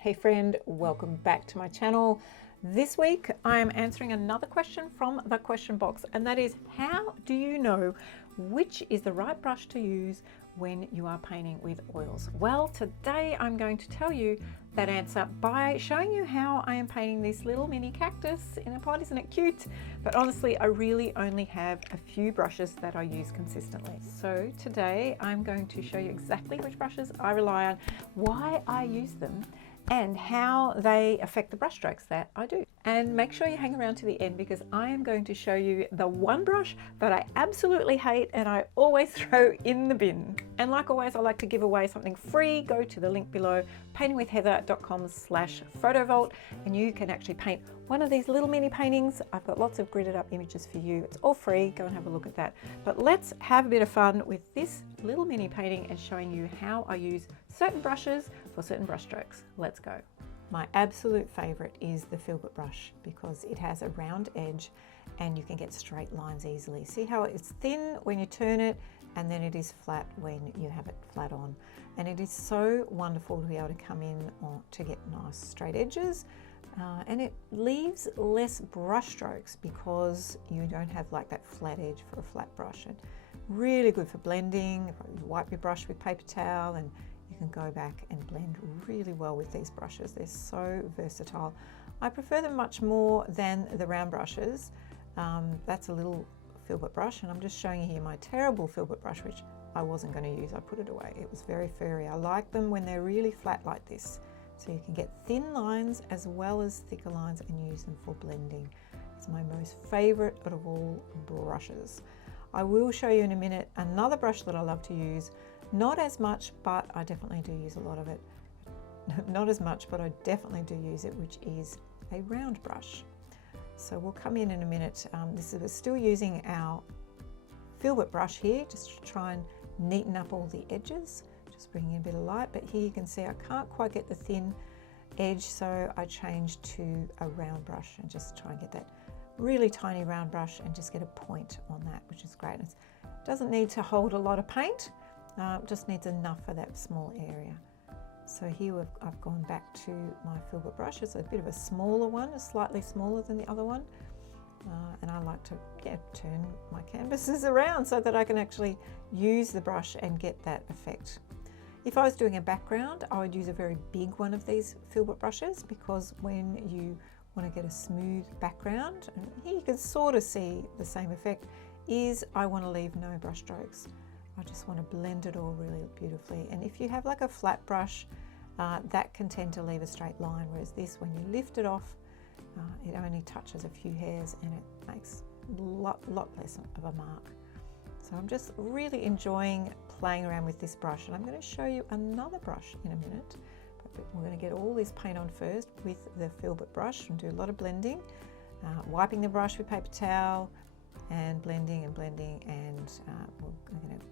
Hey friend, welcome back to my channel. This week I am answering another question from the question box, and that is, how do you know which is the right brush to use when you are painting with oils? Well, today I'm going to tell you that answer by showing you how I am painting this little mini cactus in a pot. Isn't it cute? But honestly, I really only have a few brushes that I use consistently. So today I'm going to show you exactly which brushes I rely on, why I use them, and how they affect the brush strokes that I do. And make sure you hang around to the end, because I am going to show you the one brush that I absolutely hate and I always throw in the bin. And like always, I like to give away something free. Go to the link below, paintingwithheather.com/photovault, and you can actually paint one of these little mini paintings. I've got lots of gridded up images for you. It's all free. Go and have a look at that. But let's have a bit of fun with this little mini painting and showing you how I use certain brushes for certain brush strokes. Let's go. My absolute favorite is the filbert brush, because it has a round edge and you can get straight lines easily. See how it's thin when you turn it, and then it is flat when you have it flat on. And it is so wonderful to be able to come in to get nice straight edges. And it leaves less brush strokes because you don't have like that flat edge for a flat brush. And really good for blending. You wipe your brush with paper towel and you can go back and blend really well with these brushes. They're so versatile. I prefer them much more than the round brushes. That's a little filbert brush, and I'm just showing you here my terrible filbert brush, which I wasn't going to use. I put it away. It was very furry. I like them when they're really flat like this, so you can get thin lines as well as thicker lines and use them for blending. It's my most favorite out of all brushes. I will show you in a minute another brush that I love to use. Not as much, but I definitely do use a lot of it. Not as much, but I definitely do use it, which is a round brush. So we'll come in a minute. We're still using our filbert brush here, just to try and neaten up all the edges, just bringing in a bit of light. But here you can see I can't quite get the thin edge, so I changed to a round brush and just try and get that really tiny round brush and just get a point on that, which is great. It doesn't need to hold a lot of paint. Just needs enough for that small area. So here I've gone back to my filbert brush. It's a bit of a smaller one, slightly smaller than the other one. And I like to turn my canvases around so that I can actually use the brush and get that effect. If I was doing a background, I would use a very big one of these filbert brushes, because when you want to get a smooth background, and here you can sort of see the same effect, is I want to leave no brush strokes. I just want to blend it all really beautifully. And if you have like a flat brush, that can tend to leave a straight line, whereas this, when you lift it off, it only touches a few hairs and it makes a lot less of a mark. So I'm just really enjoying playing around with this brush, and I'm going to show you another brush in a minute. But we're going to get all this paint on first with the filbert brush and do a lot of blending, wiping the brush with paper towel and blending, and we're going to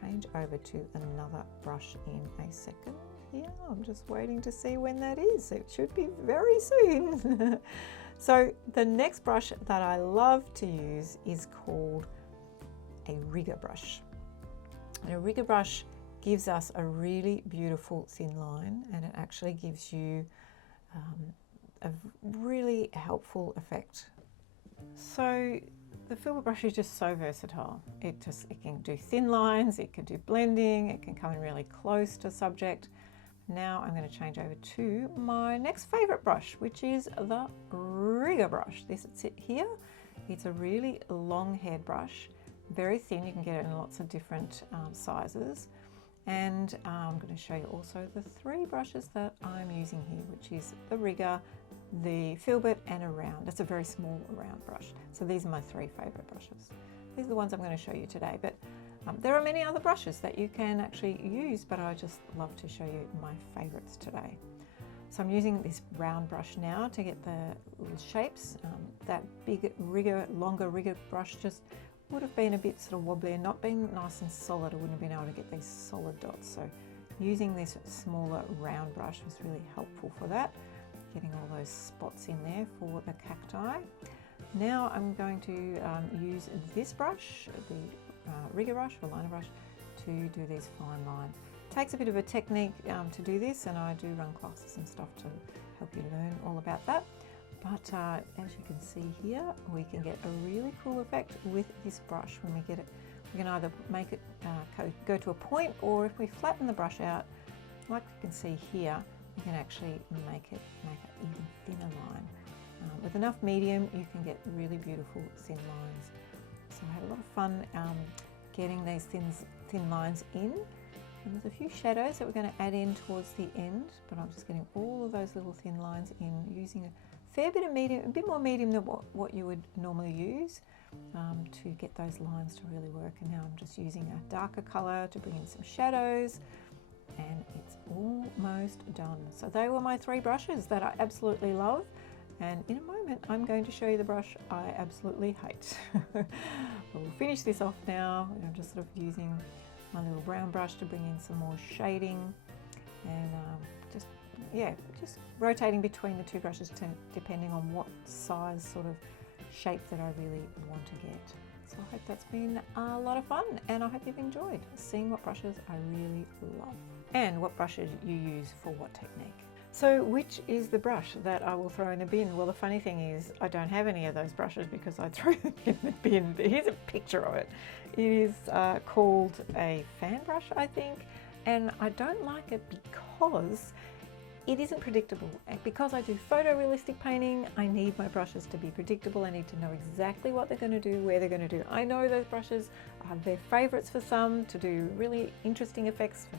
change over to another brush in a second. Yeah, I'm just waiting to see when that is. It should be very soon. So the next brush that I love to use is called a rigger brush. And a rigger brush gives us a really beautiful thin line, and it actually gives you a really helpful effect. So the filbert brush is just so versatile. It can do thin lines, it can do blending, it can come in really close to subject. Now I'm going to change over to my next favorite brush, which is the rigger brush. This is it here. It's a really long haired brush, very thin. You can get it in lots of different sizes. And I'm going to show you also the three brushes that I'm using here, which is the rigger, the filbert, and a round. It's a very small round brush. So these are my three favorite brushes. These are the ones I'm going to show you today, but there are many other brushes that you can actually use, but I just love to show you my favorites today. So I'm using this round brush now to get the little shapes. That big rigger, longer rigger brush just would have been a bit sort of wobbly and not being nice and solid. I wouldn't have been able to get these solid dots. So using this smaller round brush was really helpful for that, getting all those spots in there for the cacti. Now I'm going to use this brush, the rigger brush or liner brush, to do these fine lines. Takes a bit of a technique to do this, and I do run classes and stuff to help you learn all about that. But as you can see here, we can get a really cool effect with this brush when we get it. We can either make it go to a point, or if we flatten the brush out, like you can see here, we can actually make an even thinner line. With enough medium, you can get really beautiful thin lines. So I had a lot of fun getting these thin lines in. And there's a few shadows that we're going to add in towards the end, but I'm just getting all of those little thin lines in using a fair bit of medium, a bit more medium than what you would normally use to get those lines to really work. And now I'm just using a darker colour to bring in some shadows, and it's almost done. So they were my 3 brushes that I absolutely love. And in a moment, I'm going to show you the brush I absolutely hate. We'll finish this off now. I'm just sort of using my little brown brush to bring in some more shading, and just rotating between the 2 brushes depending on what size sort of shape that I really want to get. So I hope that's been a lot of fun, and I hope you've enjoyed seeing what brushes I really love and what brushes you use for what technique. So which is the brush that I will throw in the bin? Well, the funny thing is I don't have any of those brushes because I threw them in the bin. Here's a picture of it. It is called a fan brush, I think, and I don't like it because it isn't predictable. And because I do photorealistic painting, I need my brushes to be predictable. I need to know exactly what they're going to do, where they're going to do. I know those brushes are their favourites for some, to do really interesting effects for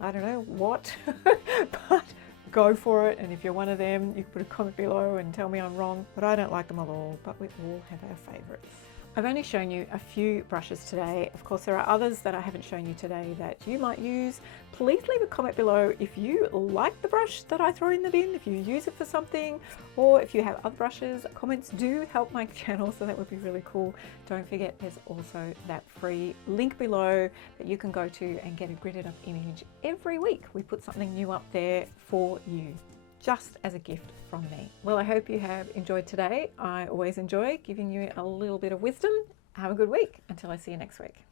I don't know what, but go for it. And if you're one of them, you can put a comment below and tell me I'm wrong, but I don't like them at all, but we all have our favourites. I've only shown you a few brushes today. Of course, there are others that I haven't shown you today that you might use. Please leave a comment below if you like the brush that I throw in the bin, if you use it for something, or if you have other brushes. Comments do help my channel, so that would be really cool. Don't forget, there's also that free link below that you can go to and get a gridded up image every week. We put something new up there for you, just as a gift from me. Well, I hope you have enjoyed today. I always enjoy giving you a little bit of wisdom. Have a good week until I see you next week.